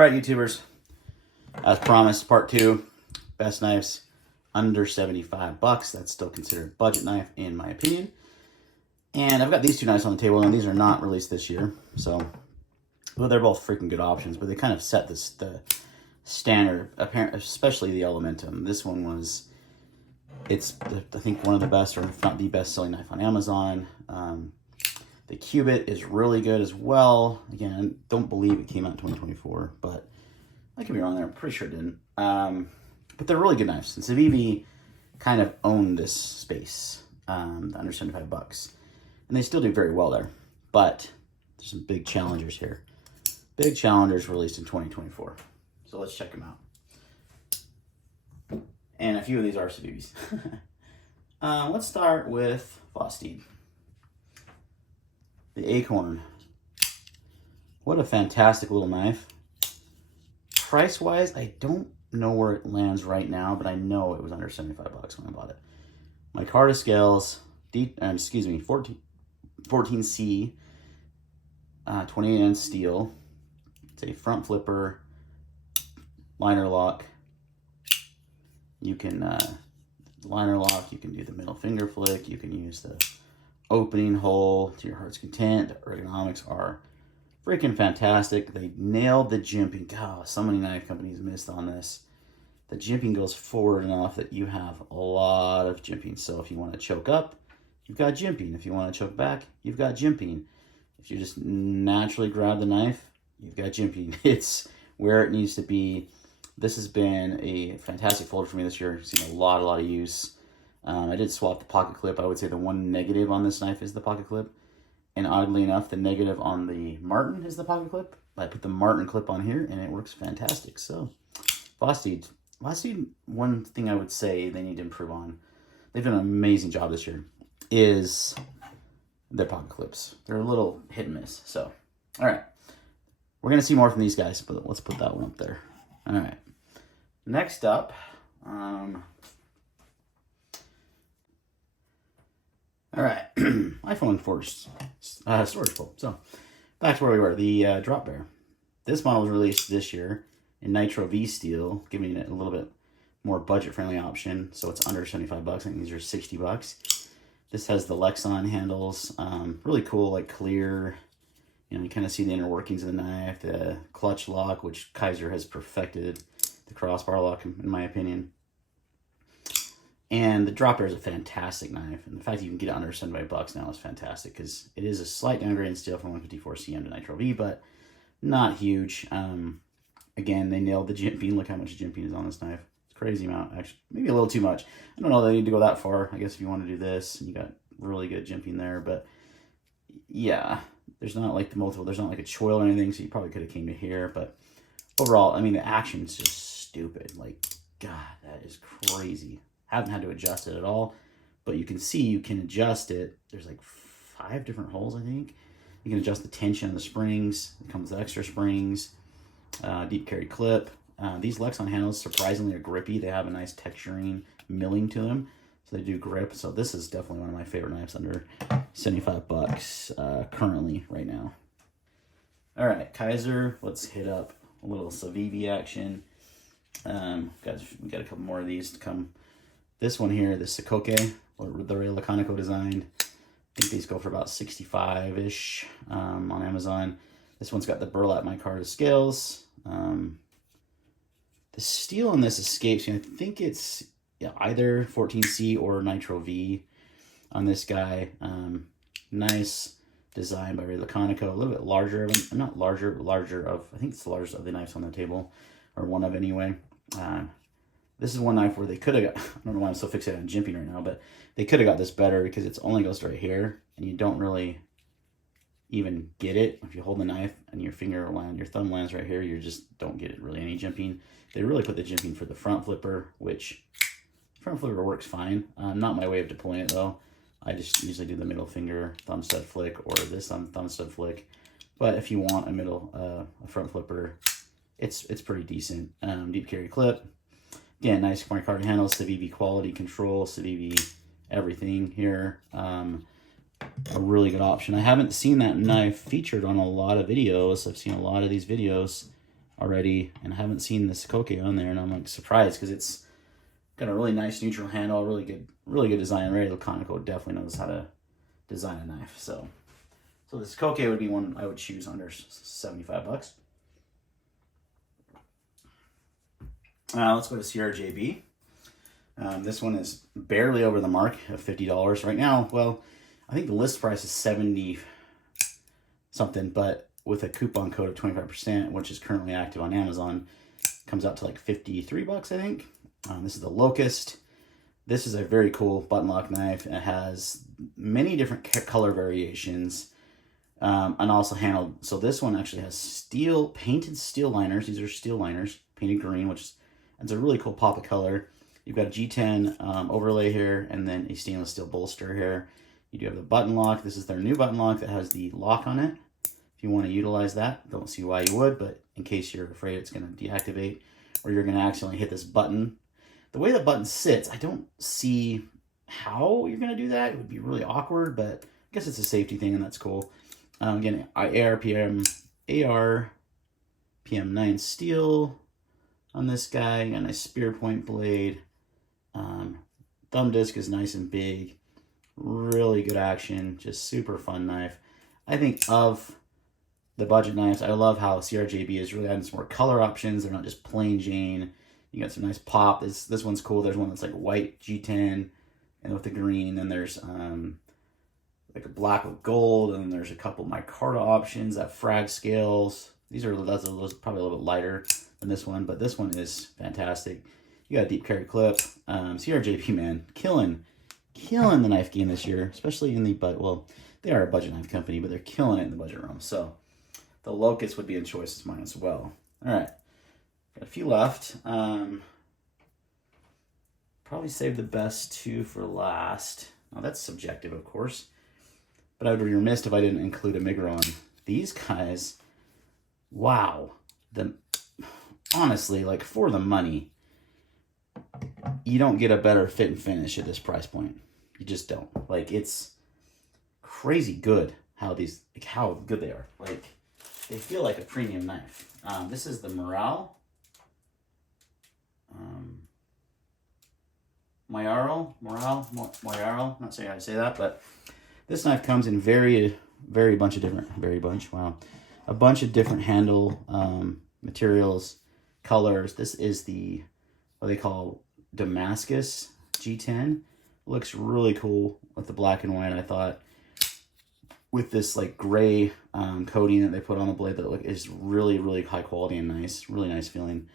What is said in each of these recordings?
All right, YouTubers, as promised, part 2, best knives under 75 bucks. That's still considered a budget knife in my opinion. And I've got these two knives on the table, and these are not released this year, so well, they're both freaking good options, but they kind of set this the standard, especially the Elementum. This one was, I think one of the best, or if not the best selling knife on Amazon. The Cubit is really good as well. Again, I don't believe it came out in 2024, but I could be wrong there. I'm pretty sure it didn't. But they're really good knives. And Civivi kind of owned this space, under 75 bucks. And they still do very well there. But there's some big challengers here. Big challengers released in 2024. So let's check them out. And a few of these are Civivis. Let's start with Vosteed. The Acorn. What a fantastic little knife. Price-wise, I don't know where it lands right now, but I know it was under 75 bucks when I bought it. Micarta scales, 14C, 28-inch steel. It's a front flipper, liner lock. You can liner lock, you can do the middle finger flick, you can use the opening hole to your heart's content. The ergonomics are freaking fantastic. They nailed the jimping. God, so many knife companies missed on this. The jimping goes forward enough that you have a lot of jimping. So if you want to choke up, you've got jimping. If you want to choke back, you've got jimping. If you just naturally grab the knife, you've got jimping. It's where it needs to be. This has been a fantastic folder for me this year. I've seen a lot of use. I did swap the pocket clip. I would say the one negative on this knife is the pocket clip. And oddly enough, the negative on the Martin is the pocket clip. I put the Martin clip on here, and it works fantastic. So, Vosteed, one thing I would say they need to improve on, they've done an amazing job this year, is their pocket clips. They're a little hit and miss. So, all right. We're going to see more from these guys, but let's put that one up there. All right. Next up, all right, iPhone forced storage full. So back to where we were, the Drop Bear. This model was released this year in Nitro V steel, giving it a little bit more budget-friendly option. So it's under 75 bucks. I think these are 60 bucks. This has the Lexon handles, really cool, like clear. You know, you kind of see the inner workings of the knife, the clutch lock, which Kaiser has perfected, the crossbar lock, in my opinion. And the Drop Bear is a fantastic knife. And the fact that you can get it under 75 bucks now is fantastic, because it is a slight downgrade in steel from 154cm to Nitro V, but not huge. Again, they nailed the jimping. Look how much jimping is on this knife. It's a crazy amount, actually. Maybe a little too much. I don't know they need to go that far. I guess if you want to do this, you got really good jimping there. But yeah, there's not like there's not like a choil or anything, so you probably could have came to here. But overall, I mean, the action is just stupid. Like, God, that is crazy. Haven't had to adjust it at all, but you can see you can adjust it. There's like 5 different holes, I think. You can adjust the tension of the springs. It comes with extra springs, deep carry clip. These Lexon handles surprisingly are grippy. They have a nice texturing, milling to them, so they do grip. So this is definitely one of my favorite knives under 75 bucks currently right now. All right, Kaiser. Let's hit up a little Civivi action. We got a couple more of these to come. This one here, the Sokoke, or the Ray Conico designed. I think these go for about 65-ish on Amazon. This one's got the burlap micarta scales. The steel on this escapes me. I think it's either 14C or Nitro V on this guy. Nice design by Ray Conico. A little bit larger of them. Not larger, but larger of, I think it's the largest of the knives on the table, or one of anyway. This is one knife where they could have got, I don't know why I'm so fixated on jimping right now, but they could have got this better, because it only goes right here, and you don't really even get it. If you hold the knife and your thumb lands right here, you just don't get it really any jimping. They really put the jimping for the front flipper, which front flipper works fine. Not my way of deploying it though. I just usually do the middle finger thumb stud flick, or this thumb stud flick. But if you want a front flipper, it's pretty decent. Deep carry clip. Again, nice micarta handles, Civivi quality control, Civivi everything here. A really good option. I haven't seen that knife featured on a lot of videos. I've seen a lot of these videos already, and I haven't seen the Sokoke on there, and I'm like surprised because it's got a really nice neutral handle, really good design. Ray Conico definitely knows how to design a knife. So the Sokoke would be one I would choose under $75. Let's go to CRJB. This one is barely over the mark of $50 right now. Well, I think the list price is 70 something, but with a coupon code of 25%, which is currently active on Amazon, comes out to like $53, I think. This is the Locust. This is a very cool button lock knife. It has many different color variations, and also handled. So this one actually has painted steel liners. These are steel liners, painted green, which is a really cool pop of color. You've got a G10 overlay here, and then a stainless steel bolster here. You do have the button lock. This is their new button lock that has the lock on it. If you want to utilize that, don't see why you would, but in case you're afraid it's going to deactivate or you're going to accidentally hit this button. The way the button sits, I don't see how you're going to do that. It would be really awkward, but I guess it's a safety thing, and that's cool. Again, ARPM 9 steel on this guy, and a spear point blade. Thumb disc is nice and big. Really good action, just super fun knife. I think of the budget knives, I love how CRJB is really adding some more color options. They're not just plain Jane. You got some nice pop. This one's cool. There's one that's like white G10 and with the green. Then there's like a black with gold, and then there's a couple micarta options that frag scales. Those are probably a little bit lighter than this one, but this one is fantastic. You got a deep carry clip. CRJB, man, killing the knife game this year, especially in the well, they are a budget knife company, but they're killing it in the budget realm. So the Locust would be in choice as mine as well. All right, got a few left. Probably save the best two for last. Now that's subjective, of course, but I would be remiss if I didn't include a Migron. These guys, wow. Honestly, like, for the money, you don't get a better fit and finish at this price point. You just don't. Like, it's crazy good how good they are. Like, they feel like a premium knife. This is the Moyarl. Moyarl. Not sure how to say that, but this knife comes in a bunch of different handle materials, colors. This is what they call Damascus G10. Looks really cool with the black and white, I thought. With this like gray coating that they put on the blade that is really, really high quality and nice. Really nice feeling.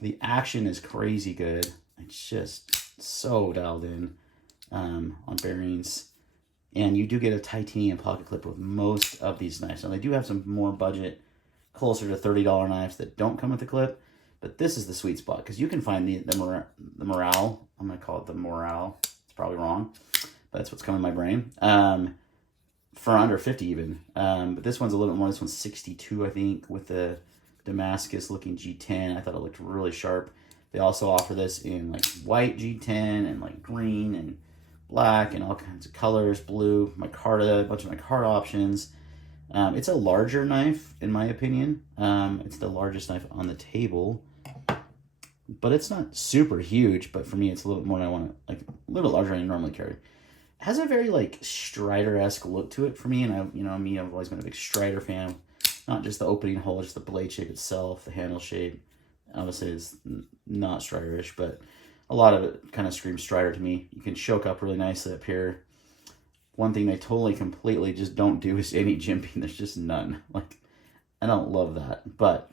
The action is crazy good. It's just so dialed in on bearings. And you do get a titanium pocket clip with most of these knives. Now they do have some more budget, closer to $30 knives that don't come with the clip. But this is the sweet spot, because you can find the Moyarl. I'm going to call it the Moyarl. It's probably wrong, but that's what's coming in my brain. For under 50 even. But this one's a little bit more. This one's 62, I think, with the Damascus looking G10. I thought it looked really sharp. They also offer this in like white G10 and like green and black and all kinds of colors, blue, micarta, a bunch of micarta options. It's a larger knife, in my opinion. It's the largest knife on the table, but it's not super huge. But for me, it's a little bit more than I want to, like, a little bit larger than I normally carry. It has a very like Strider-esque look to it for me, and I've always been a big Strider fan. Not just the opening hole, just the blade shape itself, the handle shape. Obviously, it's not Strider-ish, but a lot of it kind of screams Strider to me. You can choke up really nicely up here. One thing they completely just don't do is any jimping. There's just none. Like, I don't love that, but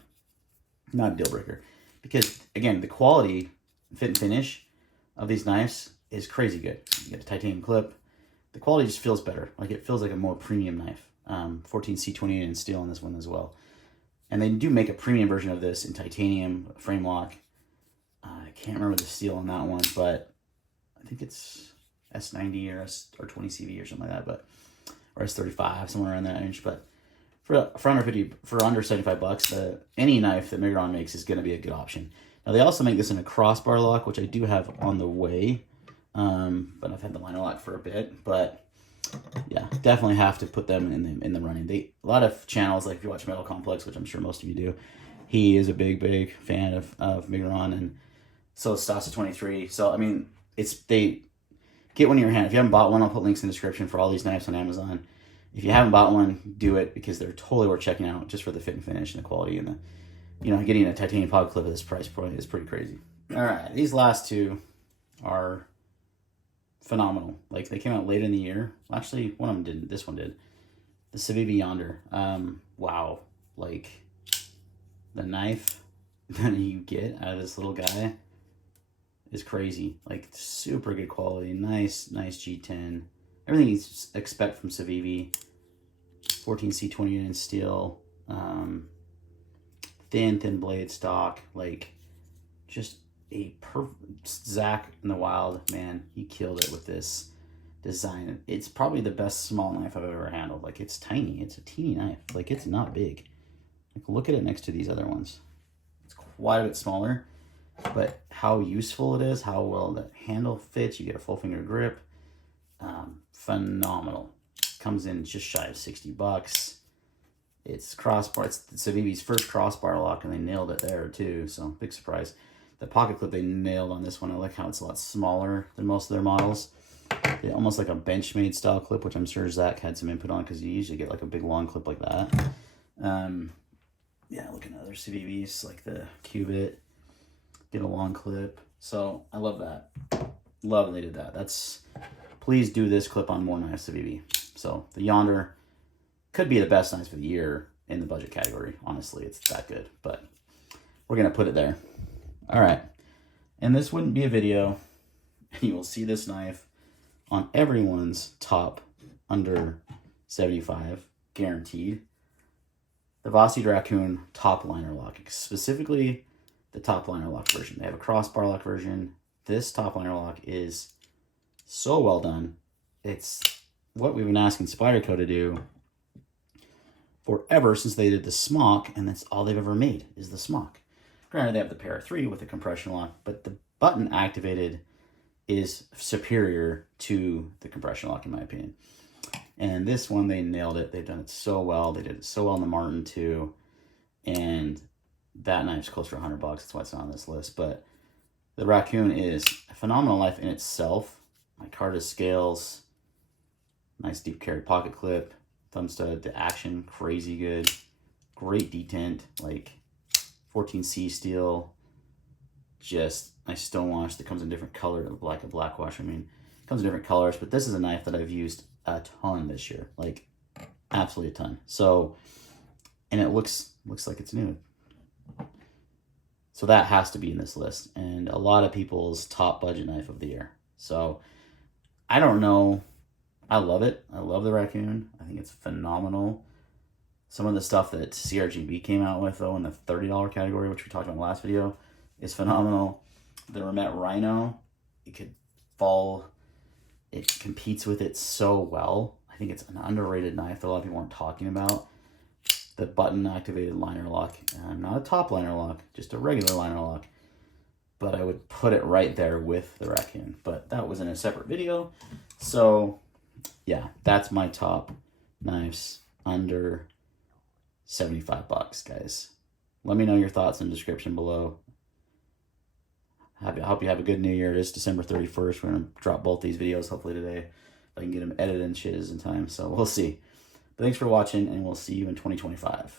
not a deal breaker. Because, again, the quality, fit and finish of these knives is crazy good. You get a titanium clip. The quality just feels better. Like, it feels like a more premium knife. 14C28 in steel on this one as well. And they do make a premium version of this in titanium frame lock. I can't remember the steel on that one, but I think it's S90 or 20CV or something like that, or S35, somewhere around that range. But for under $75, any knife that Migron makes is going to be a good option. Now they also make this in a crossbar lock, which I do have on the way, but I've had the liner lock for a bit. But yeah, definitely have to put them in the running. A lot of channels, like if you watch Metal Complex, which I'm sure most of you do, he is a big fan of Migron, and so is Stasa23. So, I mean, they get one in your hand. If you haven't bought one, I'll put links in the description for all these knives on Amazon. If you haven't bought one, do it, because they're totally worth checking out just for the fit and finish and the quality, and getting a titanium pocket clip at this price point is pretty crazy. All right, these last two are phenomenal. Like, they came out late in the year. Actually, one of them didn't. This one did. The Civivi Yonder. Wow. Like, the knife that you get out of this little guy is crazy. Like, super good quality. Nice G10. Everything you expect from Civivi. 14C29 steel. Thin blade stock. Like, just a perfect... Zach in the wild, man, he killed it with this design. It's probably the best small knife I've ever handled. Like, it's tiny. It's a teeny knife. Like, it's not big. Like, look at it next to these other ones. It's quite a bit smaller, but how useful it is, how well the handle fits. You get a full finger grip. Phenomenal. Comes in just shy of $60. It's crossbar. It's Civivi's first crossbar lock, and they nailed it there too. So, big surprise. The pocket clip they nailed on this one. I like how it's a lot smaller than most of their models. Almost like a Benchmade style clip, which I'm sure Zach had some input on, because you usually get like a big long clip like that. Yeah, looking at other Civivis like the Cubit, get a long clip. So I love that. Love that they did that. Please do this clip on more knives, Civivi. So the Yonder could be the best knives for the year in the budget category. Honestly, it's that good, but we're gonna put it there. All right, and this wouldn't be a video. You will see this knife on everyone's top under 75, guaranteed. The Vosteed Racoon top liner lock, specifically the top liner lock version. They have a crossbar lock version. This top liner lock is so well done. It's what we've been asking Spyderco to do forever, since they did the smock, and that's all they've ever made is the smock. Granted, they have the Para 3 with the compression lock, but the button activated is superior to the compression lock, in my opinion. And this one, they nailed it. They've done it so well. They did it so well in the Martin too. And that knife's close to $100. That's why it's not on this list. But the Racoon is a phenomenal knife in itself. My Micarta scales, nice deep carry pocket clip, thumb stud, the action, crazy good. Great detent, like 14C steel. Just nice stone wash that comes in different color, like a black wash. I mean, it comes in different colors, but this is a knife that I've used a ton this year, like absolutely a ton. So, and it looks like it's new. So that has to be in this list, and a lot of people's top budget knife of the year. So I don't know. I love it. I love the Racoon. I think it's phenomenal. Some of the stuff that CRJB came out with, though, in the $30 category, which we talked about in the last video, is phenomenal. The Remet Rhino, it could fall. It competes with it so well. I think it's an underrated knife that a lot of people aren't talking about. The button-activated liner lock. Not a top liner lock, just a regular liner lock. But I would put it right there with the Racoon. But that was in a separate video. So, yeah, that's my top knives under $75, guys. Let me know your thoughts in the description below. I hope you have a good New Year. It is December 31st. We're going to drop both these videos hopefully today. If I can get them edited and shiz in time. So we'll see. But thanks for watching, and we'll see you in 2025.